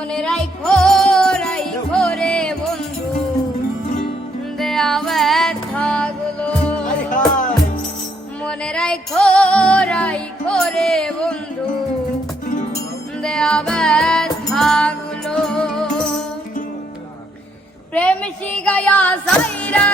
মনে রাই রাইখো রে বন্ধু। দেয়া ব্যথা গুলো। মনে রাই রাইখো রে বন্ধু। দেয়া ব্যথা গুলো। প্রেম শিগায়া সাইরা